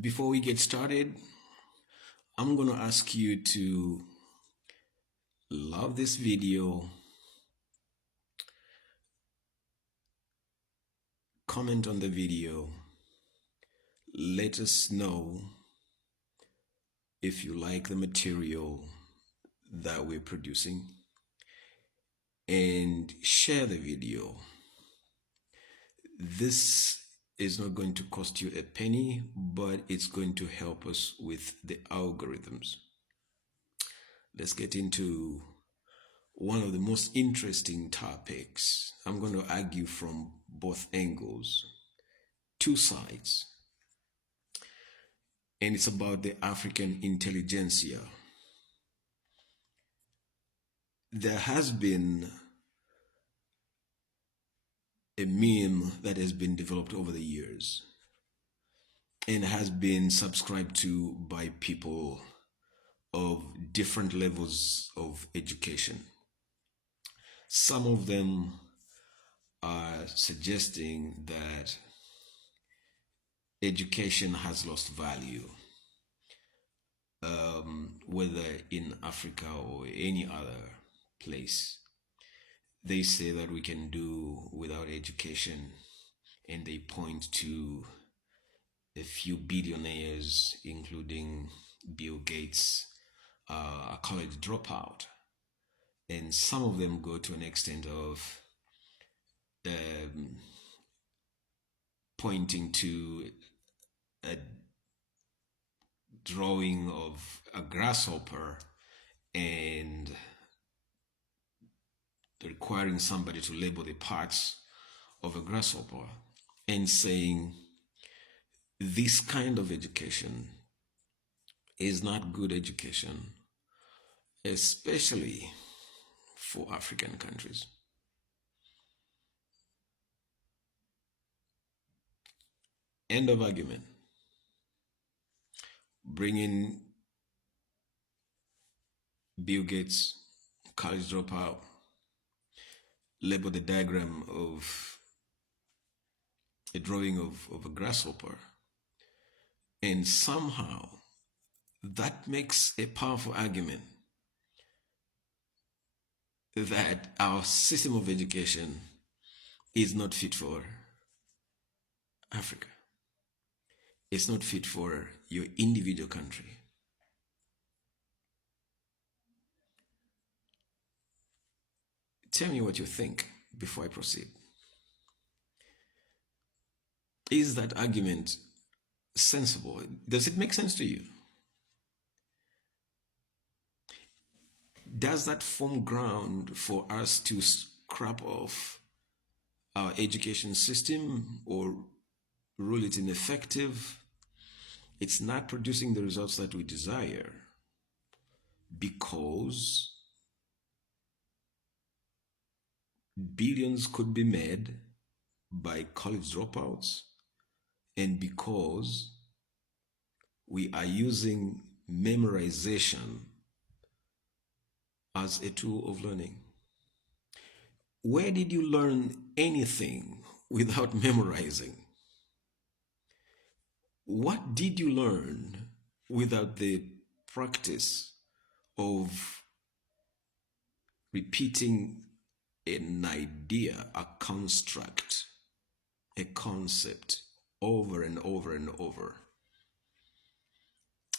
Before we get started, I'm going to ask you to love this video, comment on the video, let us know if you like the material that we're producing, and share the video. This is not going to cost you a penny, but it's going to help us with the algorithms. Let's get into one of the most interesting topics. I'm going to argue from both angles, two sides, and it's about the African intelligentsia. There has been a meme that has been developed over the years and has been subscribed to by people of different levels of education. Some of them are suggesting that education has lost value, whether in Africa or any other place. They say that we can do without education, and they point to a few billionaires, including Bill Gates, a college dropout. And some of them go to an extent of pointing to a drawing of a grasshopper and requiring somebody to label the parts of a grasshopper and saying this kind of education is not good education, especially for African countries. End of argument. Bring in Bill Gates, college dropout, label the diagram of a drawing of a grasshopper, and somehow that makes a powerful argument that our system of education is not fit for Africa. It's not fit for your individual country. Tell me what you think before I proceed. Is that argument sensible? Does it make sense to you? Does that form ground for us to scrap off our education system or rule it ineffective? It's not producing the results that we desire because billions could be made by college dropouts, and because we are using memorization as a tool of learning. Where did you learn anything without memorizing? What did you learn without the practice of repeating an idea, a construct, a concept over and over and over?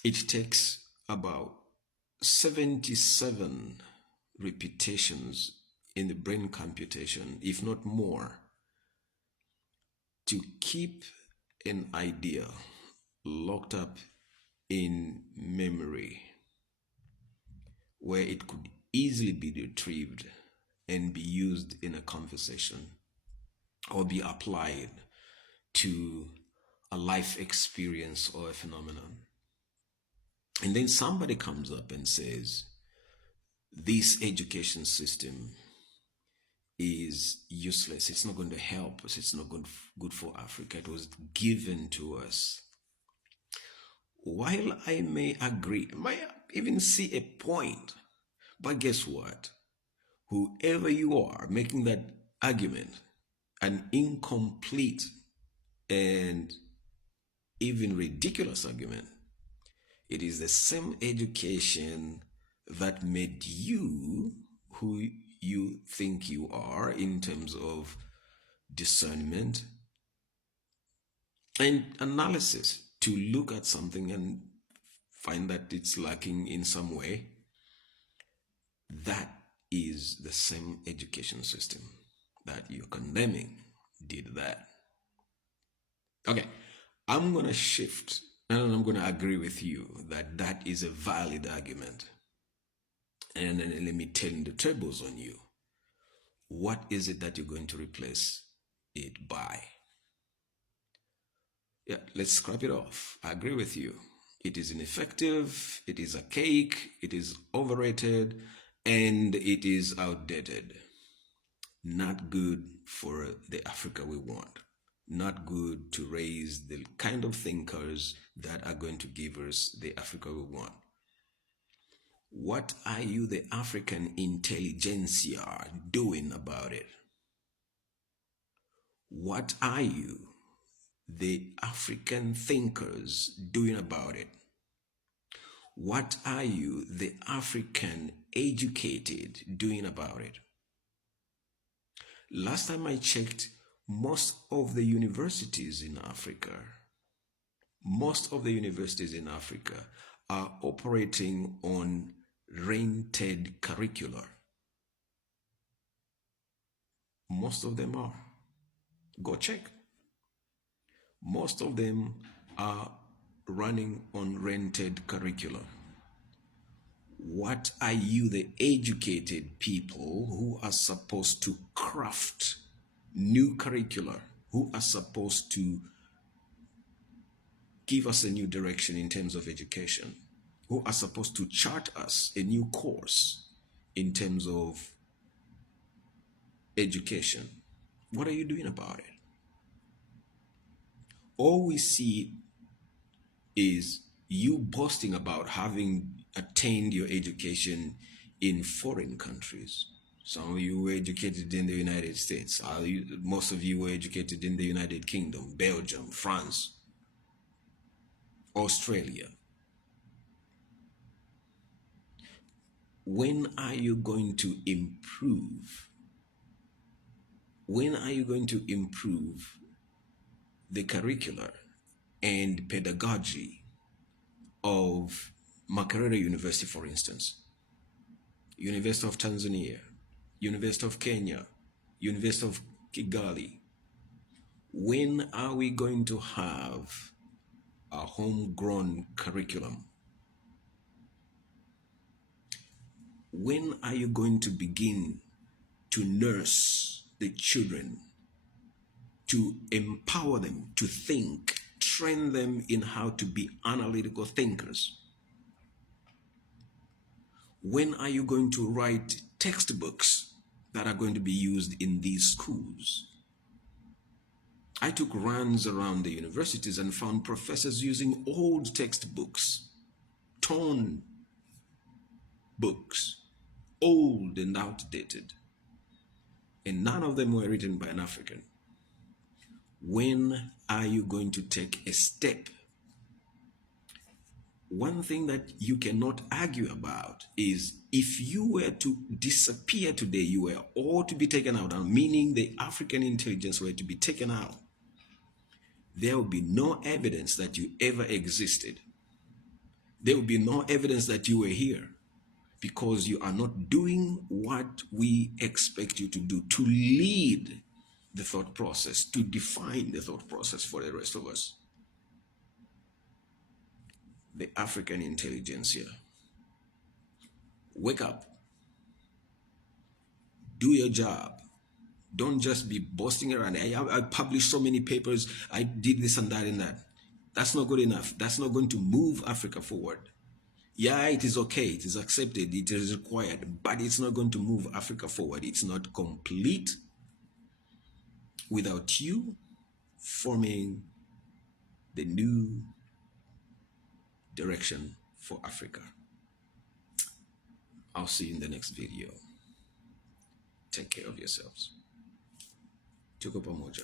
It takes about 77 repetitions in the brain computation, if not more, to keep an idea locked up in memory where it could easily be retrieved and be used in a conversation or be applied to a life experience or a phenomenon. And then somebody comes up and says, this education system is useless. It's not going to help us. It's not good for Africa. It was given to us. While I may agree, I might even see a point, but guess what? Whoever you are making that argument, an incomplete and even ridiculous argument. It is the same education that made you who you think you are in terms of discernment and analysis to look at something and find that it's lacking in some way. That is the same education system that you're condemning did that. Okay, I'm going to shift and I'm going to agree with you that that is a valid argument. And then let me turn the tables on you. What is it that you're going to replace it by? Yeah, let's scrap it off. I agree with you. It is ineffective, it is archaic, it is overrated, and it is outdated. Not good for the Africa we want. Not good to raise the kind of thinkers that are going to give us the Africa we want. What are you, the African intelligentsia, doing about it? What are you, the African thinkers, doing about it? What are you, the African educated, doing about it? Last time I checked, most of the universities in Africa are operating on rented curricula. Most of them are. Go check. Most of them are running on rented curricula. What are you, the educated people who are supposed to craft new curricula, who are supposed to give us a new direction in terms of education, who are supposed to chart us a new course in terms of education? What are you doing about it? All we see is you boasting about having attained your education in foreign countries. Some of you were educated in the United States. Most of you were educated in the United Kingdom, Belgium, France, Australia. When are you going to improve? When are you going to improve the curricular and pedagogy of Makerere University, for instance, University of Tanzania, University of Kenya, University of Kigali? When are we going to have a homegrown curriculum? When are you going to begin to nurse the children, to empower them to think, train them in how to be analytical thinkers? When are you going to write textbooks that are going to be used in these schools? I took runs around the universities and found professors using old textbooks, torn books, old and outdated, and none of them were written by an African. When are you going to take a step? One thing that you cannot argue about is if you were to disappear today, you were all to be taken out, meaning the African intelligence were to be taken out, there will be no evidence that you ever existed. There will be no evidence that you were here, because you are not doing what we expect you to do, to lead the thought process, to define the thought process for the rest of us. The African intelligentsia, wake up, do your job. Don't just be boasting around. I published so many papers, I did this and that and that. That's not good enough. That's not going to move Africa forward. Yeah, it is okay, it is accepted, it is required, but it's not going to move Africa forward. It's not complete without you forming the new direction for Africa. I'll see you in the next video. Take care of yourselves. Tuko pamoja.